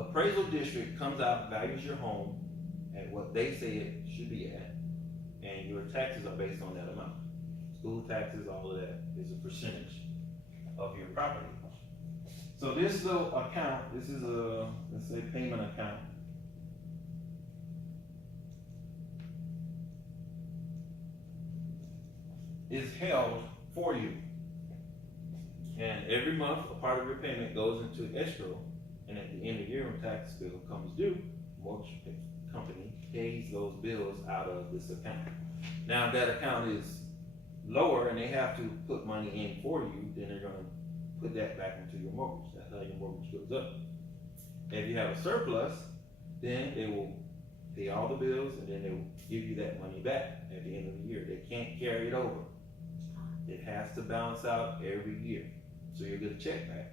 appraisal district comes out, values your home at what they say it should be at, and your taxes are based on that amount. School taxes, all of that is a percentage of your property. So this little account, this is a, let's say, payment account. Is held for you. And every month, a part of your payment goes into escrow, and at the end of the year, when tax bill comes due, mortgage company pays those bills out of this account. Now, if that account is lower and they have to put money in for you, then they're gonna put that back into your mortgage. That's how your mortgage goes up. If you have a surplus, then they will pay all the bills, and then they will give you that money back at the end of the year. They can't carry it over. It has to balance out every year. So you'll get a check back.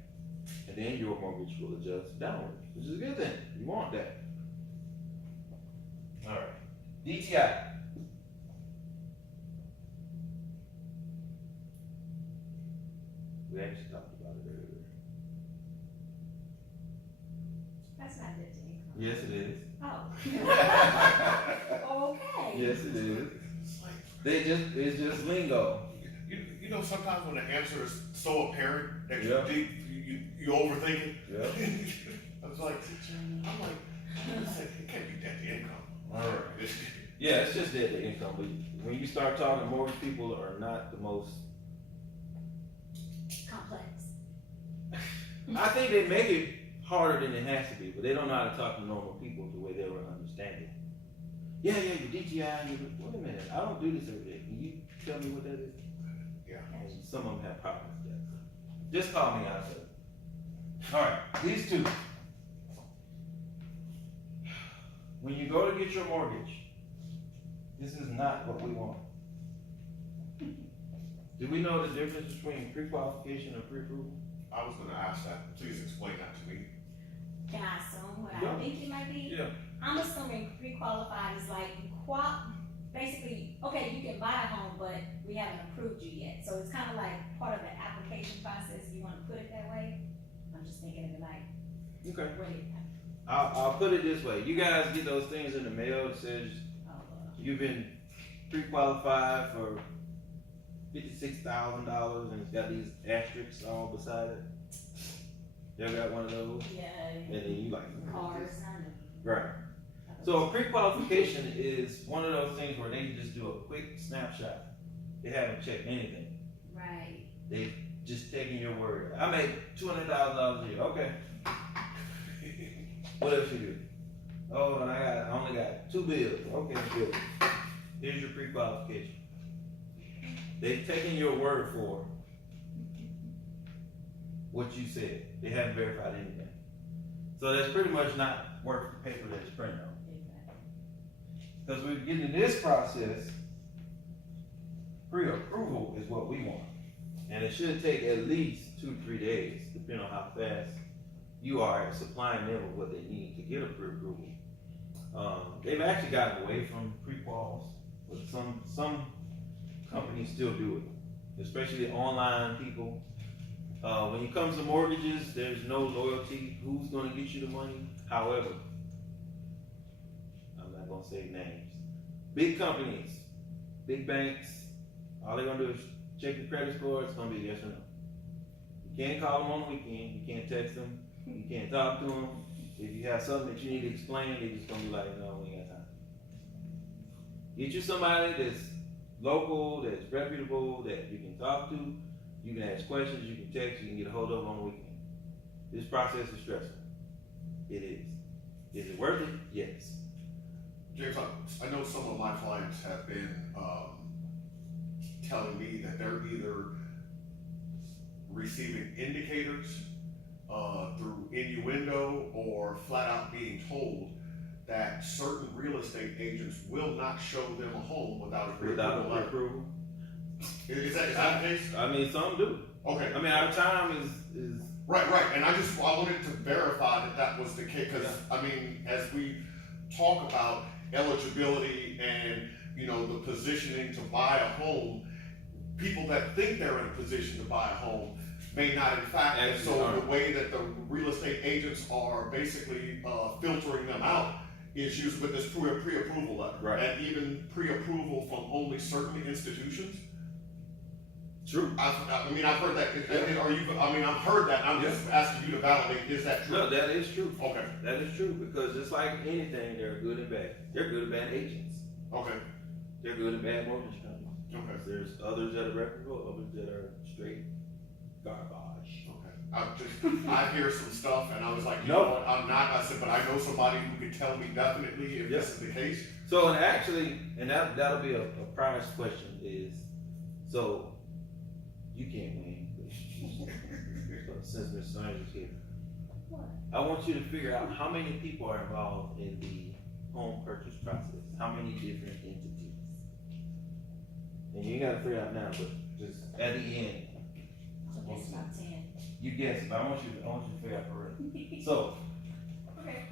And then your mortgage will adjust downward, which is a good thing. You want that. All right. DTI. We actually talked about it earlier. That's not debt to income. Yes, it is. Oh. Okay. Yes, it is. It's just lingo. You know, sometimes when the answer is so apparent that Yeah. you overthink it. Yeah. I was like, it can't be debt to income. All right. Yeah, it's just debt to income. But when you start talking, mortgage people are not the most. Complex. I think they make it harder than it has to be, but they don't know how to talk to normal people the way they would understand it. Yeah, your DTI, and wait a minute, I don't do this every day. Can you tell me what that is? Yeah. And some of them have problems with that. Just call me out of it. All right, these two. When you go to get your mortgage, this is not what we want. Do we know the difference between pre-qualification and pre-approval? I was gonna ask that. Please explain that to me. Can I assume what Yeah. I think it might be? Yeah. I'm assuming pre-qualified is like basically, okay, you can buy a home, but we haven't approved you yet. So it's kind of like part of the application process, if you want to put it that way. I'm just thinking of it like, Okay. wait, I'll put it this way. You guys get those things in the mail that says you've been pre-qualified for $56,000 and it's got these asterisks all beside it. You ever got one of those? yeah, And then you like cars. Right. So a pre-qualification is one of those things where they just do a quick snapshot. They haven't checked anything. Right. They've just taken your word. I make $200,000 a year. Okay. What else you do? Oh, and I only got 2 bills. Okay, good. Here's your pre-qualification. They've taken your word for what you said. They haven't verified anything. So that's pretty much not worth the paper that it's printed on. Because we're getting to this process, pre-approval is what we want. And it should take at least 2-3 days, depending on how fast you are at supplying them with what they need to get a pre-approval. They've actually gotten away from pre-quals, but some companies still do it, especially online people. When it comes to mortgages, there's no loyalty. Who's going to get you the money? However, I'm not going to say names. Big companies, big banks, all they're going to do is check your credit score. It's going to be yes or no. You can't call them on the weekend. You can't text them. You can't talk to them. If you have something that you need to explain, they're just going to be like, no, we ain't got time. Get you somebody that's local, that's reputable, that you can talk to. You can ask questions, you can text, you can get a hold of them on the weekend. This process is stressful. It is. Is it worth it? Yes. James, I know some of my clients have been telling me that they're either receiving indicators through innuendo or flat out being told that certain real estate agents will not show them a home without a pre-approval. Is that the case? I mean, some do. Okay. I mean, our time is Right, and I wanted to verify that was the case, because, I mean, as we talk about eligibility and, you know, the positioning to buy a home, people that think they're in a position to buy a home, may not in fact, and Actually so aren't. the way that the real estate agents are basically, filtering them out is used with this pre-approval letter. Right. And even pre-approval from only certain institutions. True. I've heard that, I've heard that, I'm just asking you to validate, is that true? No, that is true. Okay, That is true, because just like anything, there are good and bad. They're good and bad agents. okay, They're good and bad mortgage companies. okay, There's others that are reputable, others that are straight garbage. okay. I hear some stuff and I was like, you No. know what, I said, but I know somebody who can tell me definitely if this is the case. So, and actually, and that'll be a prize question is, so, you can't win, but since Ms. Sanders is here. What? I want you to figure out how many people are involved in the home purchase process, how many different entities. And you ain't gotta figure it out now, but just at the end, I guess about 10. you guess, but I want you to figure out for real. So, Okay.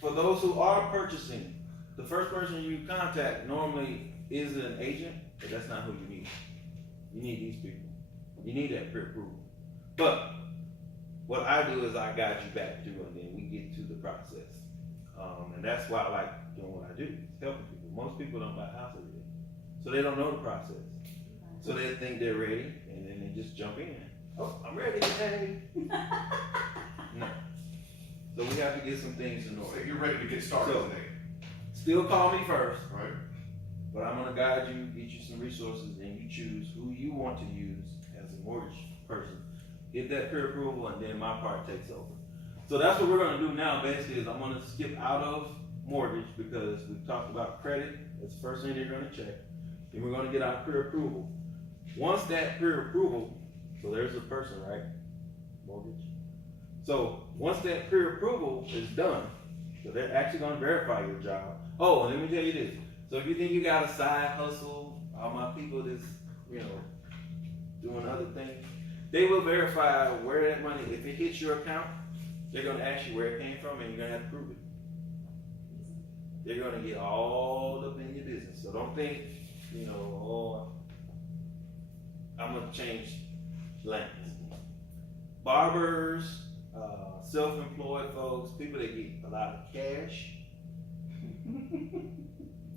for those who are purchasing, the first person you contact normally is an agent, but that's not who you need. You need these people. You need that pre-approval. But what I do is I guide you back through and then we get to the process. And that's why I like doing what I do, helping people. Most people don't buy a house every day. So they don't know the process. So they think they're ready and then they just jump in. Oh, I'm ready today. No. So we have to get some things in So order. you're ready to get started So- today, Still call me first, right? but I'm gonna guide you, get you some resources, and you choose who you want to use as a mortgage person. Get that pre-approval, and then my part takes over. So that's what we're gonna do now, basically, is I'm gonna skip out of mortgage, because we've talked about credit, that's the first thing they're gonna check. Then we're gonna get our pre-approval. Once that pre-approval, so there's a person, right? Mortgage. So, once that pre-approval is done, so they're actually gonna verify your job. Oh, and let me tell you this. So if you think you got a side hustle, all my people that's, doing other things, they will verify where that money, if it hits your account, they're gonna ask you where it came from and you're gonna have to prove it. They're gonna get all up in your business. So don't think, oh, I'm gonna change lanes. Barbers, self-employed folks, people that get a lot of cash.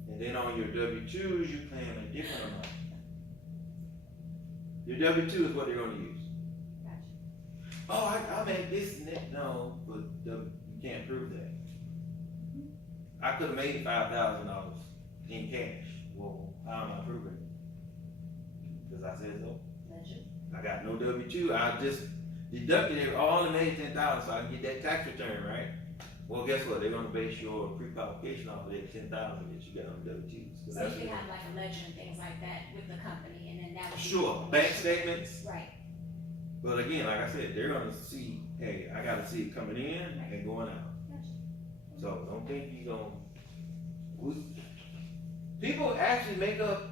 And then on your W-2s, you claim a different amount. Your W-2 is what they're gonna use. Gotcha. Oh, I made this and that. No, but you can't prove that. I could have made $5,000 in cash. Well, how am I proving it? Because I said so. Gotcha. I got no W-2. I just deducted it all and made $10,000 so I can get that tax return, right? Well, guess what? They're gonna base your pre-qualification off of that $10,000 that you got on W-2s. So you can have like a ledger and things like that with the company, and then that would be. Sure, bank statements. Right. But again, like I said, they're gonna see, hey, I gotta see it coming in and going out. Gotcha. So don't think you gonna. People actually make up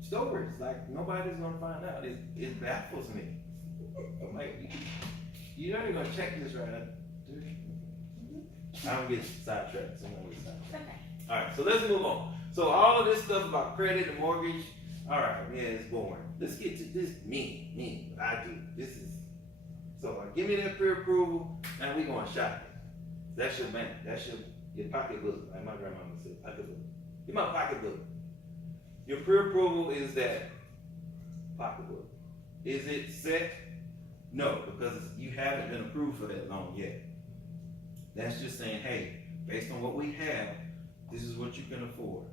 stories like nobody's gonna find out. It baffles me. I'm like, you know you're gonna check this right. I don't get sidetracked. So I'm gonna get sidetracked. Okay. All right, so let's move on. So all of this stuff about credit and mortgage, all right, yeah, it's boring. Let's get to this me, what I do. This is, so give me that pre-approval, and we going shopping. That's your bank, that's your pocketbook, like my grandma would say, pocketbook. Get my pocketbook. Your pre-approval is that pocketbook. Is it set? No, because you haven't been approved for that loan yet. That's just saying, hey, based on what we have, this is what you can afford.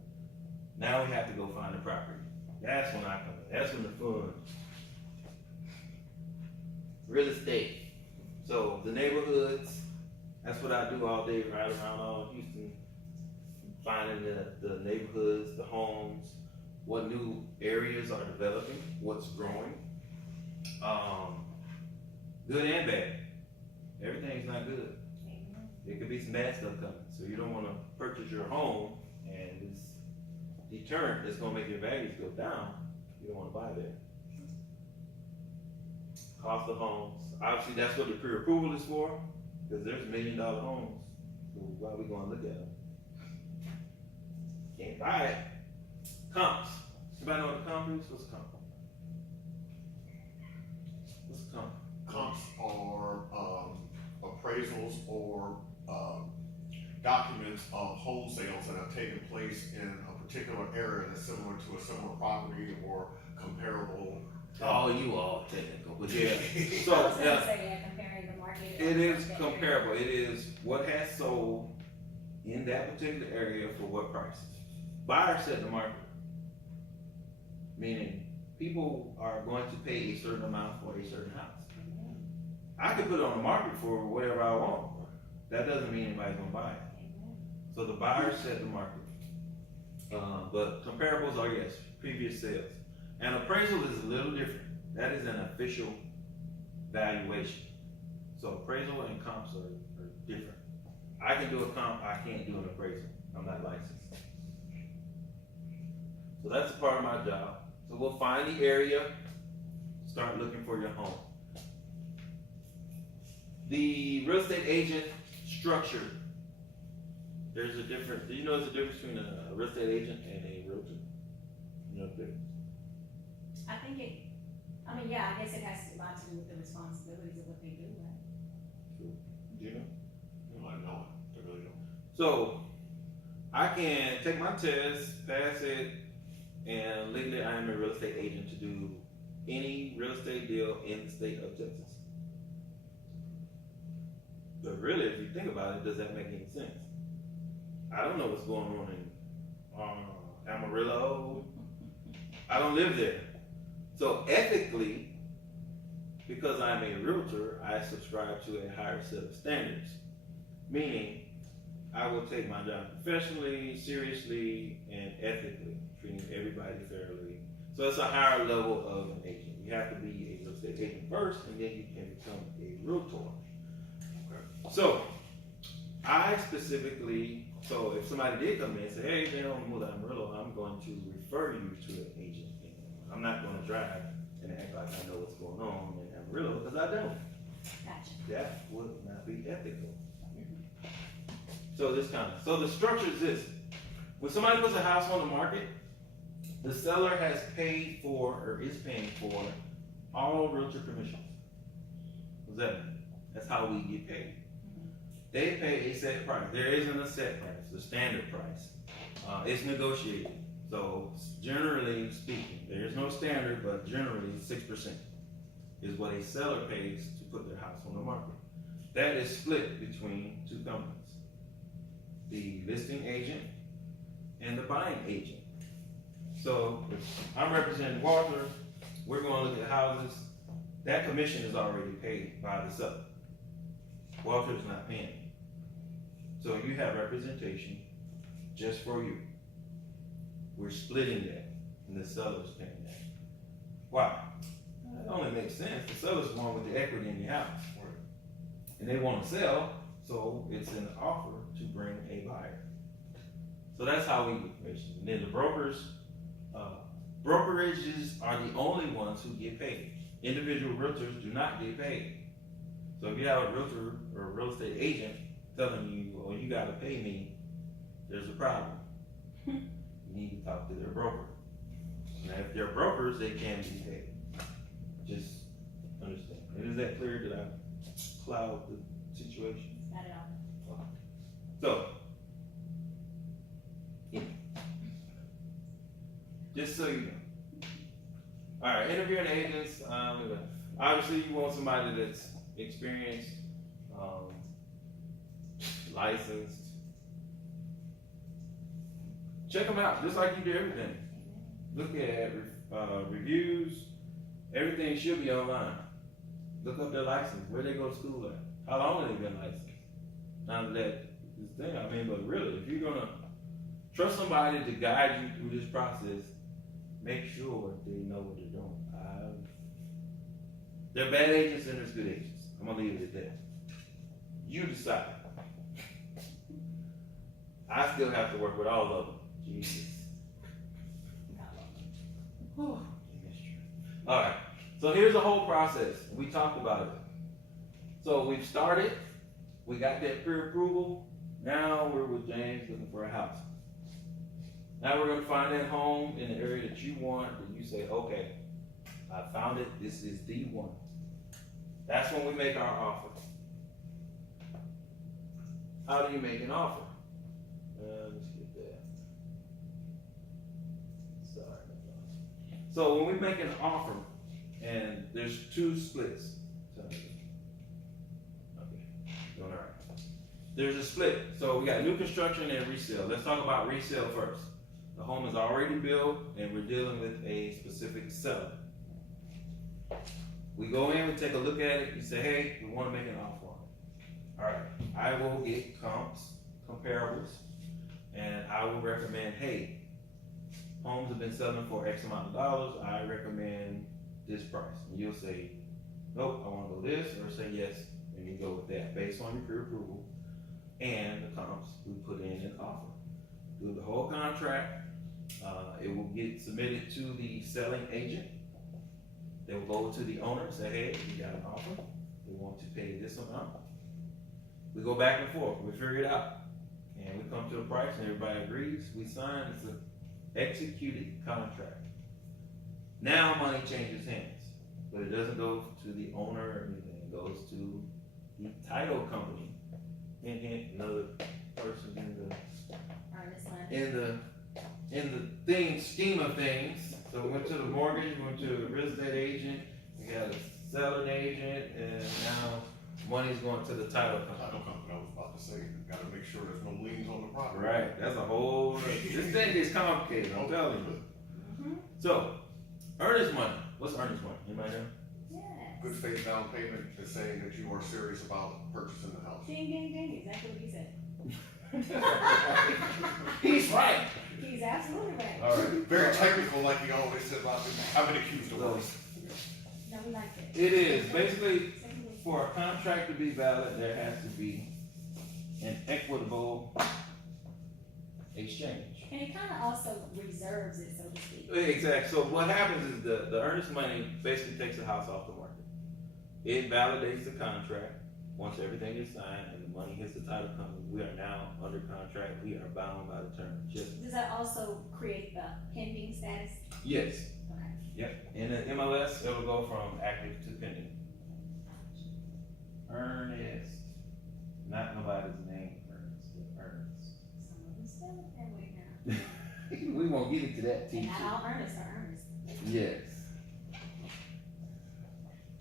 Now we have to go find the property. That's when I come in. That's when the fun. Real estate. So the neighborhoods, that's what I do all day, right around all of Houston. Finding the neighborhoods, the homes, what new areas are developing, what's growing. Good and bad. Everything's not good. There could be some bad stuff coming. So you don't want to purchase your home and it's deterrent that's going to make your values go down. You don't want to buy there. Cost of homes. Obviously, that's what the pre-approval is for, because there's $1 million homes. So why are we going to look at them? Can't buy it. Comps. Anybody know what a comp is? What's a comp? What's a comp? Comps are, appraisals or, documents of home sales that have taken place in a particular area that's similar to a similar property or comparable. Oh, you all technical, but yeah. I So, was gonna yeah, say, yeah, comparing the market. it is comparable. It is what has sold in that particular area for what price. Buyers set the market. Meaning, people are going to pay a certain amount for a certain house. I could put it on the market for whatever I want. That doesn't mean anybody's gonna buy it. So the buyers set the market. But comparables are, yes, previous sales. And appraisal is a little different. That is an official valuation. So appraisal and comps are different. I can do a comp, I can't do an appraisal. I'm not licensed. So that's a part of my job. So we'll find the area, start looking for your home. The real estate agent structure, there's a difference. Do you know there's a difference between a real estate agent and a realtor? You know the difference? I think yeah, I guess it has a lot to do with the responsibilities of what they do, right? Do you know? No, I know it, I really don't. So I can take my test, pass it, and legally I am a real estate agent to do any real estate deal in the state of Texas. But really, if you think about it, does that make any sense? I don't know what's going on in Amarillo. I don't live there. So ethically, because I'm a realtor, I subscribe to a higher set of standards. Meaning, I will take my job professionally, seriously, and ethically, treating everybody fairly. So it's a higher level of an agent. You have to be a real estate agent first, and then you can become a realtor. So, I specifically, so if somebody did come in and say, hey, they don't move to Amarillo, I'm going to refer you to an agent. I'm not going to drive and act like I know what's going on in Amarillo, because I don't. Gotcha. That would not be ethical. So the structure is this. When somebody puts a house on the market, the seller has paid for, or is paying for, all realtor commissions. What's that mean? That's how we get paid. They pay a set price. There isn't a set price, the standard price. It's negotiated. So generally speaking, there is no standard, but generally 6% is what a seller pays to put their house on the market. That is split between two companies, the listing agent and the buying agent. So if I'm representing Walter, we're going to look at houses. That commission is already paid by the seller. Walter's not paying. So you have representation just for you. We're splitting that, and the seller's paying that. Why? It only makes sense. The seller's the one with the equity in the house. And they want to sell, so it's an offer to bring a buyer. So that's how we get commission. And then the brokers, brokerages are the only ones who get paid. Individual realtors do not get paid. So if you have a realtor or a real estate agent telling you, oh, you gotta pay me, there's a problem. You need to talk to their broker. Now, if they're brokers, they can be paid. Just understand. And is that clear? Did I cloud the situation? Not at all. So, yeah. Just so you know. All right, interviewing agents. Obviously, you want somebody that's experienced, licensed. Check them out, just like you do everything. Look at reviews. Everything should be online. Look up their license, where they go to school at, how long they've been licensed. Now that this thing, but really, if you're gonna trust somebody to guide you through this process, make sure they know what they're doing. They're bad agents and there's good agents. I'm gonna leave it at that. You decide. I still have to work with all of them. Jesus. Whew. All right. So here's the whole process. We talked about it. So we've started. We got that pre-approval. Now we're with James looking for a house. Now we're going to find that home in the area that you want, and you say, okay, I found it. This is the one. That's when we make our offer. How do you make an offer? Let's get that. Sorry. So when we make an offer, and there's two splits. Okay, doing all right. There's a split. So we got new construction and resale. Let's talk about resale first. The home is already built, and we're dealing with a specific seller. We go in, we take a look at it, we say, hey, we want to make an offer on it. All right, I will get comps, comparables, and I will recommend, hey, homes have been selling for X amount of dollars, I recommend this price. And you'll say, nope, I want to go this, or say yes, and you go with that based on your pre-approval and the comps we put in an offer. Do the whole contract. It will get submitted to the selling agent. They will go to the owner and say, hey, we got an offer. We want to pay this amount. We go back and forth. We figure it out. And we come to a price and everybody agrees. We sign. It's an executed contract. Now money changes hands. But it doesn't go to the owner or anything. It goes to the title company. Hint, hint, another person in the scheme of things. So we went to the mortgage, we went to the real estate agent, we got a selling agent, and now money's going to the title company. Title company, I was about to say, gotta make sure there's no liens on the property. Right, that's a whole, this thing is complicated, I'm telling you. Mm-hmm. So, earnest money, what's earnest money, anybody know? Yes. Good faith down payment is saying that you are serious about purchasing the house. Ding, ding, ding, exactly what he said. He's right. He's absolutely right. All right. Very technical, like he always said about this. I've been accused of this. No, we like it. It is, basically, for a contract to be valid, there has to be an equitable exchange. And it kind of also reserves it, so to speak. Exactly. So what happens is the earnest money basically takes the house off the market. It validates the contract. Once everything is signed and the money hits the title company, we are now under contract. We are bound by the terms. Just Does that also create the pending status? yes. Okay. Yep. In the MLS, it'll go from active to pending. Ernest. Not nobody's name, Ernest. But Ernest. Some of them spell it that way now. We won't get into that, And teacher. not all earnest are earnest. Yes.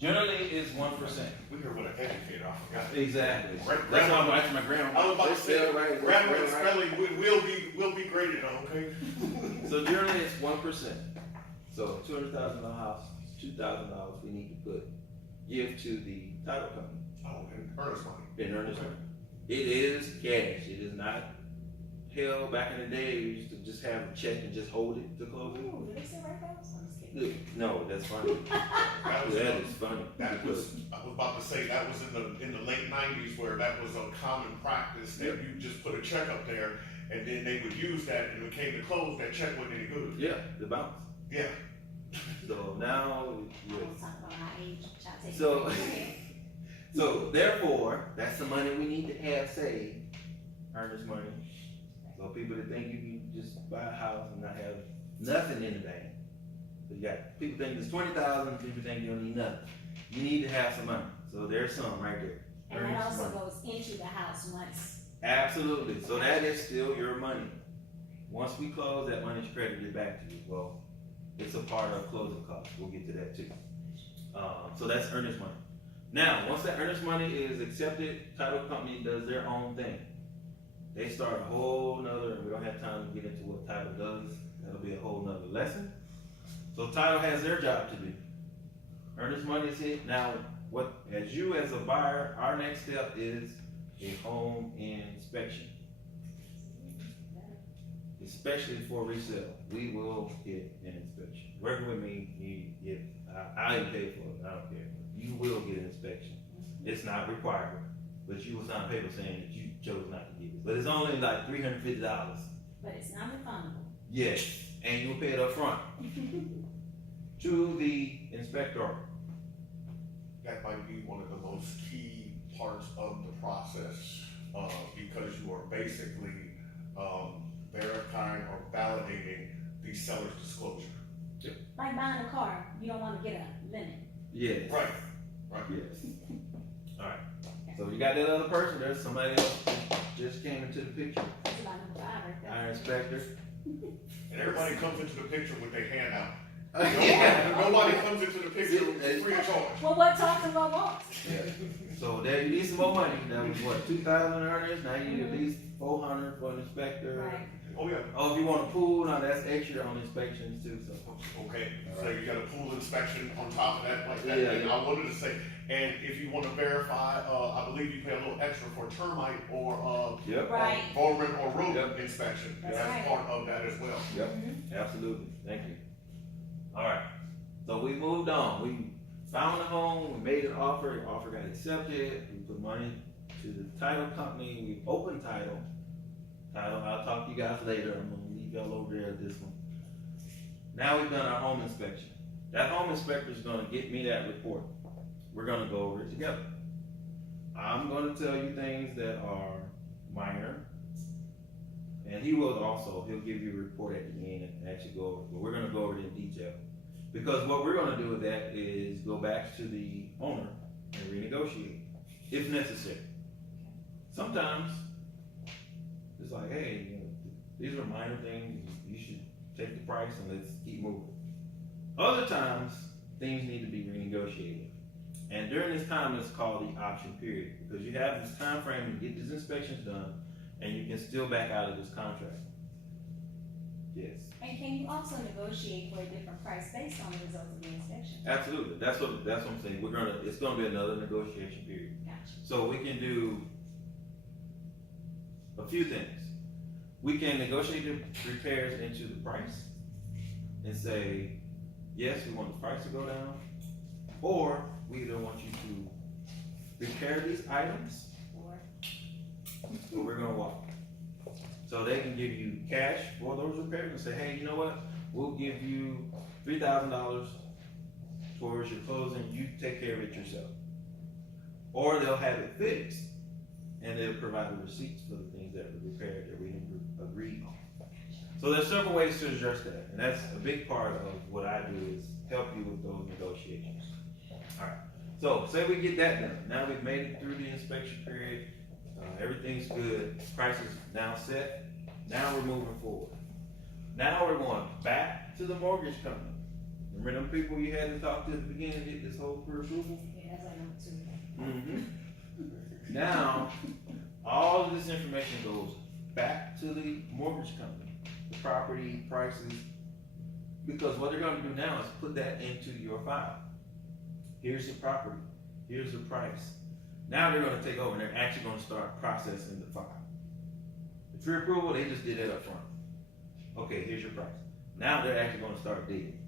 Generally, it's 1%. We hear what an educator, I forgot. Exactly. Right. That's why I'm watching my grandma. I was about to say, right. grammar and spelling will be graded on, okay? So generally, it's 1%. So $200,000 house, $2,000 we need to give to the title company Oh, and earnest money. in earnest money. It is cash. It is not held. Back in the day, we used to just have a check and just hold it to close it. Ooh, did they say right there? I'm just kidding. No, that's funny. That was, That is funny. I was about to say, that was in the late '90s where that was a common practice, that you just put a check up there and then they would use that, and when it came to close, that check wasn't any good. Yeah, the bounce. Yeah. So now, I yes. was talking about my age. Y'all take it. So, Go ahead. so therefore, that's the money we need to have saved, earnest money. So people that think you can just buy a house and not have nothing in the bank. So you got people think there's 20,000, people think you don't need nothing. You need to have some money. So there's some right there. And that Earnest also money. goes into the house once. Absolutely. So that is still your money. Once we close, that money's credited back to you. Well, it's a part of closing costs. We'll get to that too. So that's earnest money. Now, once that earnest money is accepted, title company does their own thing. They start a whole nother, and we don't have time to get into what title does. That'll be a whole nother lesson. So title has their job to do. Earnest money is hit. Now, as you as a buyer, our next step is a home inspection. Especially for resale, we will get an inspection. Working with me, I ain't pay for it, I don't care. You will get an inspection. It's not required, but you will sign paper saying that you chose not to get it. But it's only like $350. But it's not refundable. Yes, and you'll pay it up front to the inspector. That might be one of the most key parts of the process, because you are basically verifying or validating the seller's disclosure. Like buying a car, you don't want to get a limit. Yes. Right. Right. Yes. Alright, so you got that other person, there's somebody else that just came into the picture, That's about number 5 right there. our inspector. And everybody comes into the picture with their hand out. Yeah. Nobody comes into the picture free of charge. Well, what talk to what wants? Yeah. So there, you need some more money, that was what, 2,000 earners, now you need at least 400 for an inspector. Right. Oh, yeah. Oh, if you want a pool, now that's extra on inspections too, so. Okay, so you got a pool inspection on top of that, like that. Yeah, And yeah. I wanted to say, and if you want to verify, I believe you pay a little extra for termite or, Yep. Right. varmint or rodent Yep. inspection. That's That's right. part of that as well. Yep, absolutely, thank you. Alright, so we moved on, we found a home, we made an offer, the offer got accepted, we put money to the title company, we opened title. I'll talk to you guys later, I'm gonna leave y'all over there at this one. Now we've done our home inspection. That home inspector is gonna get me that report. We're gonna go over it together. I'm gonna tell you things that are minor. And he will also, he'll give you a report at the end and actually go over it, but we're gonna go over it in detail. Because what we're gonna do with that is go back to the owner and renegotiate, if necessary. Sometimes, it's like, hey, you know, these are minor things, you should take the price and let's keep moving. Other times, things need to be renegotiated. And during this time, it's called the option period, because you have this time frame to get these inspections done, and you can still back out of this contract. Yes, And can you also negotiate for a different price based on the results of the inspection? absolutely, that's what I'm saying, it's gonna be another negotiation period. Gotcha. So we can do a few things. We can negotiate the repairs into the price and say, yes, we want the price to go down, or we either want you to repair these items, or we're gonna walk. So they can give you cash for those repairs and say, hey, you know what? We'll give you $3,000 towards your closing, you take care of it yourself. Or they'll have it fixed and they'll provide the receipts for the things that were repaired that we agreed on. So there's several ways to address that, and that's a big part of what I do is help you with those negotiations. Alright, so say we get that done. Now we've made it through the inspection period. Everything's good, price is now set, now we're moving forward. Now we're going back to the mortgage company. Remember them people you had to talk to at the beginning to get this whole pre-approval? Yeah, that's like number 2. Mm-hmm. Now, all of this information goes back to the mortgage company, the property prices, because what they're gonna do now is put that into your file. Here's the property, here's the price. Now they're gonna take over and they're actually gonna start processing the file. The pre-approval, they just did that up front. Okay, here's your price. Now they're actually gonna start digging.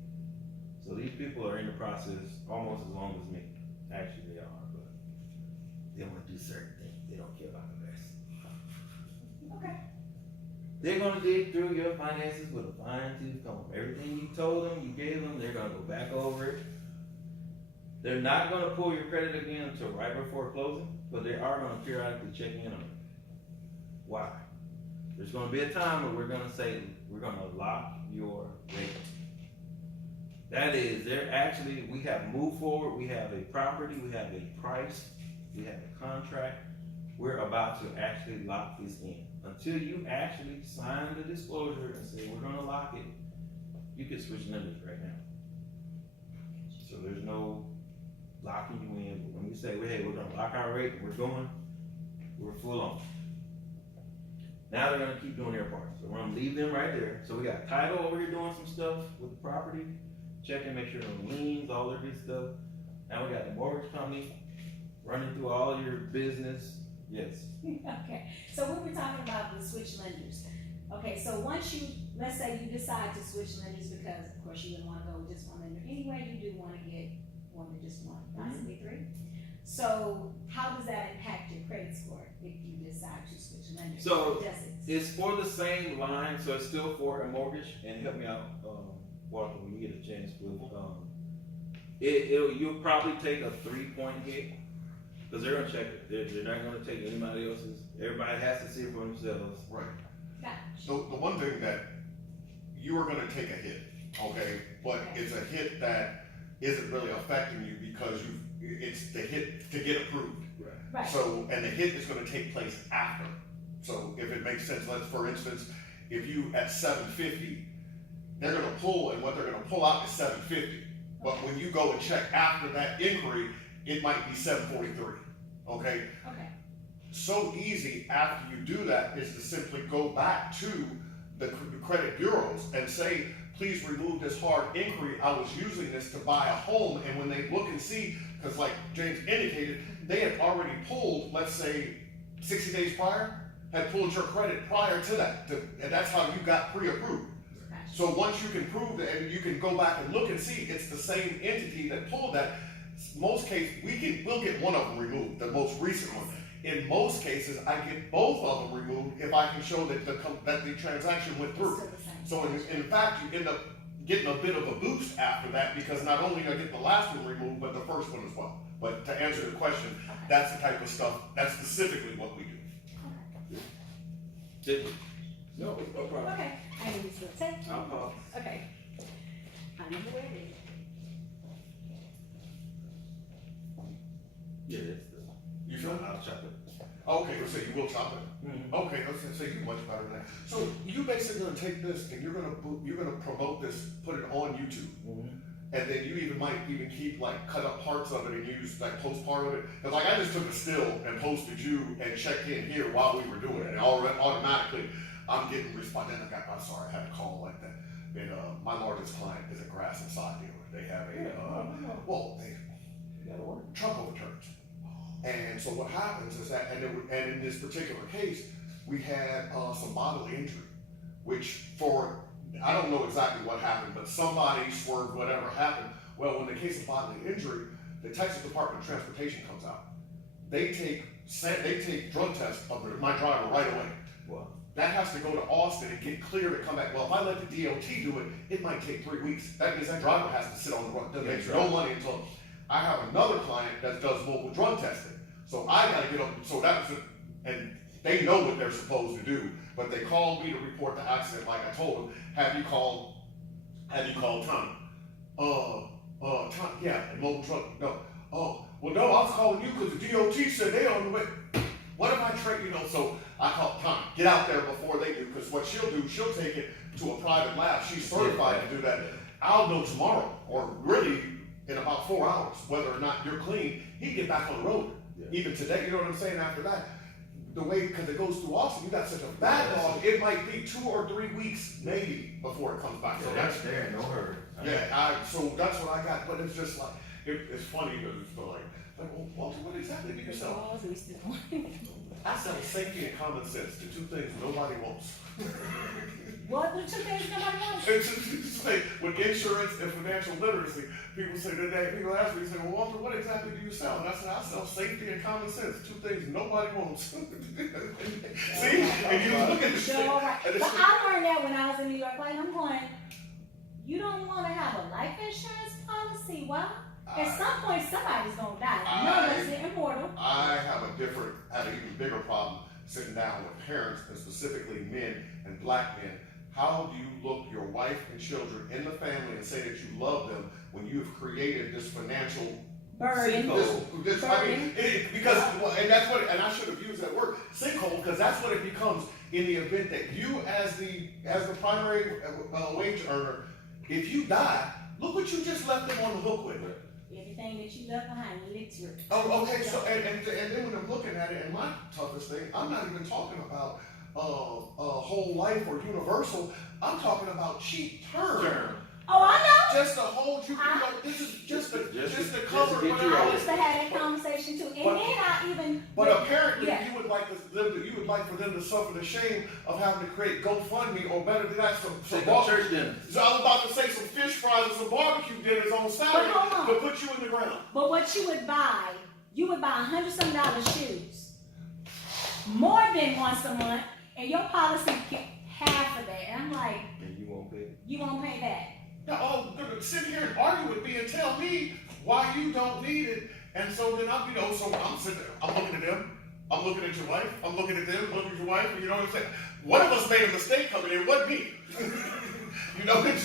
So these people are in the process almost as long as me. Actually, they are, but they wanna do certain things. They don't care about the rest. Okay. They're gonna dig through your finances with a fine tooth comb. Everything you told them, you gave them, they're gonna go back over it. They're not gonna pull your credit again until right before closing, but they are gonna periodically check in on it. Why? There's gonna be a time where we're gonna say, we're gonna lock your rate. That is, we have moved forward, we have a property, we have a price, we have a contract. We're about to actually lock this in. Until you actually sign the disclosure and say, we're gonna lock it, you can switch lenders right now. So there's no locking you in, but when we say, well, hey, we're gonna lock our rate and we're full on. Now they're gonna keep doing their part. So we're gonna leave them right there. So we got title over here doing some stuff with the property, checking, make sure no liens, all their good stuff. Now we got the mortgage company running through all of your business. Yes. Okay, so we were talking about the switch lenders. Okay, so once you, let's say you decide to switch lenders because, of course, you didn't wanna go with just one lender anyway, you do wanna get one to just one, possibly 3. So how does that impact your credit score if you decide to switch lenders? So, Does it? it's for the same line, so it's still for a mortgage, and help me out, Walter, when you get a chance with, you'll probably take a 3-point hit, because they're gonna check it, they're not gonna take anybody else's, everybody has to see it for themselves. Right. Gotcha. So the one thing that you are gonna take a hit, okay, but it's a hit that isn't really affecting you because it's the hit to get approved. Right. So, and the hit is gonna take place after. So if it makes sense, let's, for instance, if you at 750, they're gonna pull, and what they're gonna pull out is 750. But when you go and check after that inquiry, it might be 743, okay? Okay. So easy after you do that is to simply go back to the credit bureaus and say, please remove this hard inquiry. I was using this to buy a home, and when they look and see, because like James indicated, they had already pulled, let's say, 60 days prior, had pulled your credit prior to that, and that's how you got pre-approved. So once you can prove that, and you can go back and look and see, it's the same entity that pulled that. Most cases, we'll get one of them removed, the most recent one. In most cases, I get both of them removed if I can show that the transaction went through. So in fact, you end up getting a bit of a boost after that, because not only I get the last one removed, but the first one as well. But to answer the question, that's the type of stuff, that's specifically what we do. Did we? No, no problem. Okay, I need to take. I'll pause. Okay. I'm ready. Yeah, that's the. You sure? I'll chop it. Okay, so you will chop it. Mm-hmm. Okay, I was gonna say you much better than that. So you basically gonna take this and you're gonna promote this, put it on YouTube, and then you might even keep like cut up parts of it and use like post part of it. Cause like I just took a still and posted you and checked in here while we were doing it, and automatically I'm getting response. Then I'm sorry, I had a call like that. And my largest client is a grass and sod dealer. They have Trump overturns. And so what happens is that, and in this particular case, we had some bodily injury, which I don't know exactly what happened, but somebody swerved, whatever happened. Well, in the case of bodily injury, the Texas Department of Transportation comes out. They take drug tests of my driver right away. Wow. That has to go to Austin and get clear to come back. Well, if I let the DOT do it, it might take 3 weeks. That means that driver has to sit on the road. Doesn't make no money until. I have another client that does mobile drug testing. So I gotta get up, so that was, and they know what they're supposed to do, but they called me to report the accident like I told them. Have you called Tom? Tom, yeah, and mobile drug, no. Oh, well no, I was calling you because the DOT said they on the way. What if I trade, so I called Tom, get out there before they do, because what she'll do, she'll take it to a private lab. She's certified to do that. I'll know tomorrow, or really in about 4 hours, whether or not you're clean. He get back on the road. Even today, you know what I'm saying? After that, the way, because it goes through Austin, you got such a backlog, it might be 2 or 3 weeks maybe before it comes back. So that's there, no hurry. Yeah, so that's what I got, but it's just like, it's funny because it's like, well, Walter, what exactly do you sell? I sell safety and common sense, the two things nobody wants. What the two things nobody wants? It's like, with insurance and financial literacy, people say that people ask me, well, Walter, what exactly do you sell? And I said, I sell safety and common sense, two things nobody wants. See? And you look at the shit. Right. But I learned that when I was in New York, like, I'm going, you don't want to have a life insurance policy? Why? At some point, somebody's going to die. None of us are immortal. I had an even bigger problem sitting down with parents, and specifically men and black men. How do you look your wife and children in the family and say that you love them when you have created this financial burden? And I should have used that word, sinkhole, because that's what it becomes in the event that you, as the primary wage earner, if you die, look what you just left them on the hook with. Everything that you left behind, literally. Oh, okay. So and then when I'm looking at it, and my toughest thing, I'm not even talking about whole life or universal. I'm talking about cheap term. Oh, I know. Just to hold you. This is just to cover. I used to have that conversation too, and then I even. But apparently, you would like for them to suffer the shame of having to create GoFundMe, or better than that, some church dinner. So I was about to say some fish fries and some barbecue dinners on Saturday to put you in the ground. But what you would buy $100-some shoes more than once a month, and your policy get half of that. And I'm like, and you won't pay. You won't pay that. Now, sit here and argue with me and tell me why you don't need it. And so then I'm sitting there, I'm looking at them, I'm looking at your wife, I'm looking at them, looking at your wife, and you know what I'm saying? One of us made a mistake coming in, it wasn't me. You know what I'm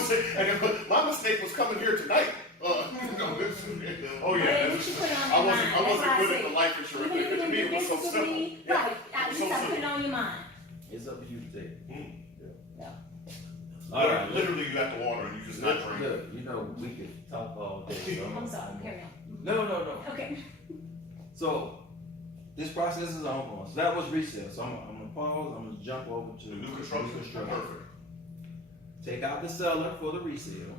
saying? And my mistake was coming here tonight. No, this, oh But yeah, at this least you is, put it on I your wasn't, mind. I That's wasn't why I good say, at the life insurance even thing, if to me you it was so think simple. disagree, right, at It's least so I put it simple. on your mind. It's up to you to take. Yeah. All right, Literally, you got the water and you just not drinking. Look, you know, we could talk all day. So I'm sorry, carry on. No. Okay. So, this process is ongoing. So that was resale. So I'm gonna pause, I'm gonna jump over to The new construction, perfect. Take out the seller for the resale,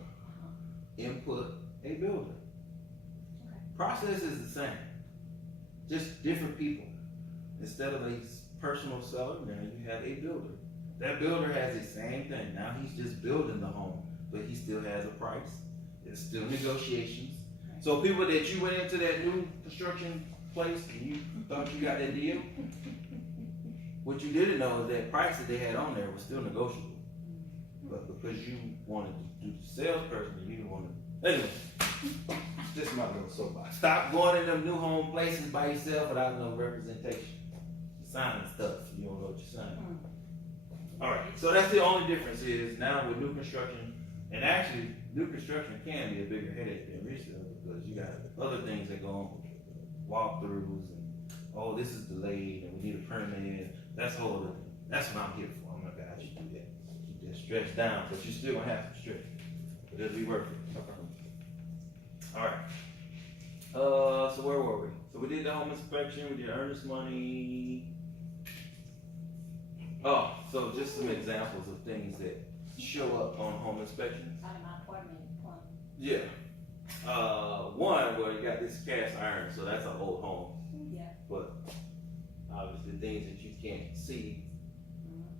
input a builder. Okay. Process is the same, just different people. Instead of a personal seller, now you have a builder. That builder has the same thing. Now he's just building the home, but he still has a price. There's still negotiations. So people that you went into that new construction place and you thought you got that deal, what you didn't know is that price that they had on there was still negotiable. But because you wanted to do the salesperson, you didn't want to. Anyway, just my little soapbox. Stop going in them new home places by yourself without no representation. You're signing stuff, you don't know what you're signing. Alright, so that's the only difference is now with new construction, and actually, new construction can be a bigger headache than resale because you got other things that go on, walkthroughs, and oh, this is delayed, and we need a permit. That's a whole other thing. That's what I'm here for. I'm not gonna ask you to do that. Keep that stress down, but you still gonna have some stress. But it'll be worth it. Alright. So where were we? So we did the home inspection, we did earnest money. Oh, so just some examples of things that show up on home inspections. Out of my apartment, one. Yeah. One, well, you got this cast iron, so that's an old home. Yeah. But obviously things that you can't see.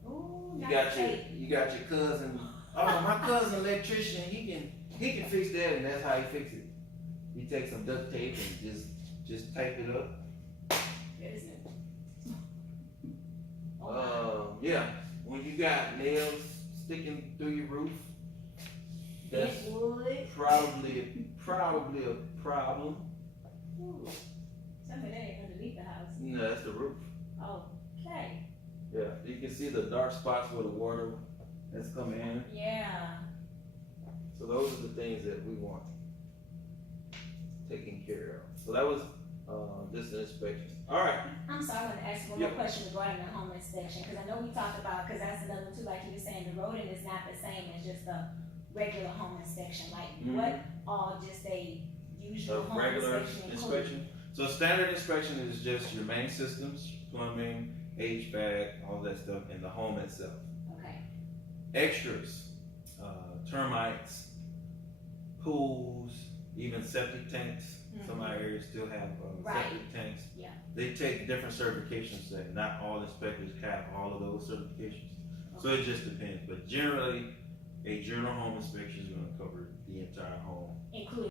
Ooh, You got your cousin. Oh, my cousin electrician. He can fix that, and that's how he fix it. He takes some duct tape and just tape it up. It is new. Yeah. When you got nails sticking through your roof, that's It would. probably a problem. Ooh. Something that ain't underneath the house. No, that's the roof. Okay. Yeah, you can see the dark spots where the water has come in. Yeah. So those are the things that we want taken care of. So that was just an inspection. All right. I'm sorry, I want to ask one more question regarding the home inspection, because I know we talked about, because that's another one too, like you were saying, the rodent is not the same as just a regular home inspection. Like, what all just a usual home regular inspection include? inspection. So standard inspection is just your main systems, plumbing, HVAC, all that stuff, and the home itself. Okay. Extras, termites, pools, even septic tanks. Some of our areas still have septic tanks. Yeah. They take different certifications. That not all inspectors have all of those certifications. So it just depends. But generally, a general home inspection is going to cover the entire home. Including